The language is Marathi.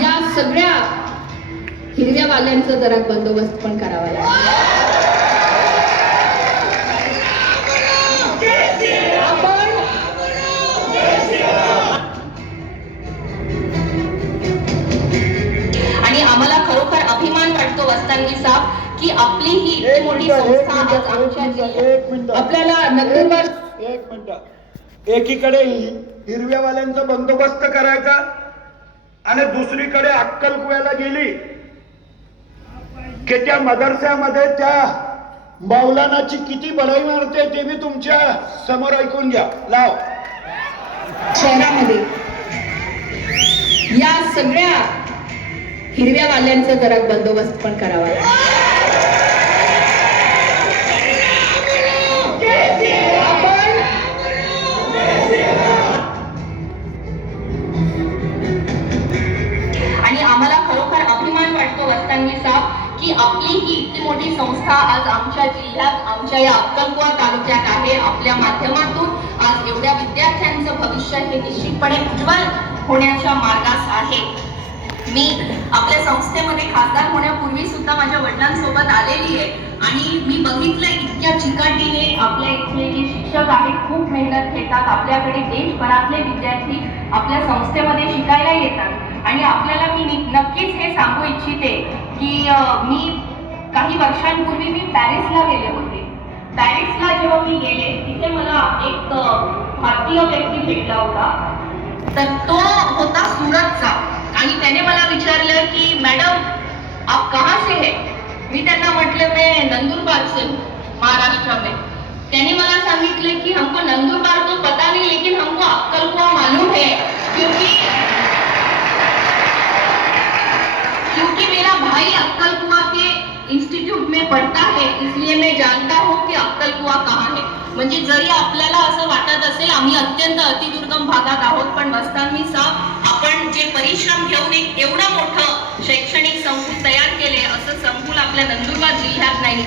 या सगळ्या हिरव्या वाल्यांचा जरा बंदोबस्त पण करावा लागेल. आणि आम्हाला खरोखर अभिमान वाटतो वस्तांनी साहेब की आपली ही इतकी मोठी संस्था आज आमच्या जिल्ह्यात. आपल्याला नंदुरबार एक मिनिट, एकीकडे हिरव्यावाल्यांचा बंदोबस्त करायचा आणि दुसरीकडे अक्कलकुव्याला गेली की त्या मदरस्यामध्ये त्या मौलानाची किती बढाई मारते ते मी तुमच्या समोर ऐकून घ्या. लाव. शहरामध्ये या सगळ्या हिरव्या वाल्यांचा जरा बंदोबस्त पण करावा लागेल. आणि आम्हाला खरोखर अभिमान वाटतो वस्तांनी साहेब की आपली ही इतकी मोठी संस्था आज आमच्या जिल्ह्यात, आमच्या या अक्कलकुवा तालुक्यात आहे. आपल्या माध्यमातून आज एवढ्या विद्यार्थ्यांचं भविष्य हे निश्चितपणे उज्ज्वल होण्याच्या मार्गास आहे. मी आपल्या संस्थेमध्ये खासदार होण्यापूर्वी सुद्धा माझ्या वडिलांसोबत आलेली आहे आणि मी बघितलंय इतक्या चिकाटीने आपल्या इथले जे शिक्षक आहेत खूप मेहनत घेतात. आपल्याकडे देशभरातले विद्यार्थी आपल्या संस्थेमध्ये शिकायला येतात आणि आपल्याला मी नक्कीच हे सांगू इच्छिते की मी काही वर्षांपूर्वी मी पॅरिसला गेले होते. पॅरिसला जेव्हा मी गेले तिथे मला एक भारतीय व्यक्ती भेटला होता. तर तो होता सुरतचा आणि त्याने मला विचारलं की मैडम आप कहाँ से है. मी त्यांना म्हटलं मैं नंदुरबार से महाराष्ट्र में. त्याने मला सांगितलं की हमको नंदुरबार तो पता नहीं लेकिन हमको अक्कलकुआ मालूम है क्योंकि मेरा भाई अक्कलकुआ के इंस्टीट्यूट में पढ़ता है इसलिए मैं जानता हूँ कि अक्कलकुआ कहाँ है. म्हणजे जरी आपल्याला असं वाटत असेल आम्ही अत्यंत अतिदुर्गम भागात आहोत पण वस्तांनी साहेब आपण जे परिश्रम घेऊन एक एवढं मोठं शैक्षणिक संकुल तयार केले असं संकुल आपल्या नंदुरबार जिल्ह्यात नाही.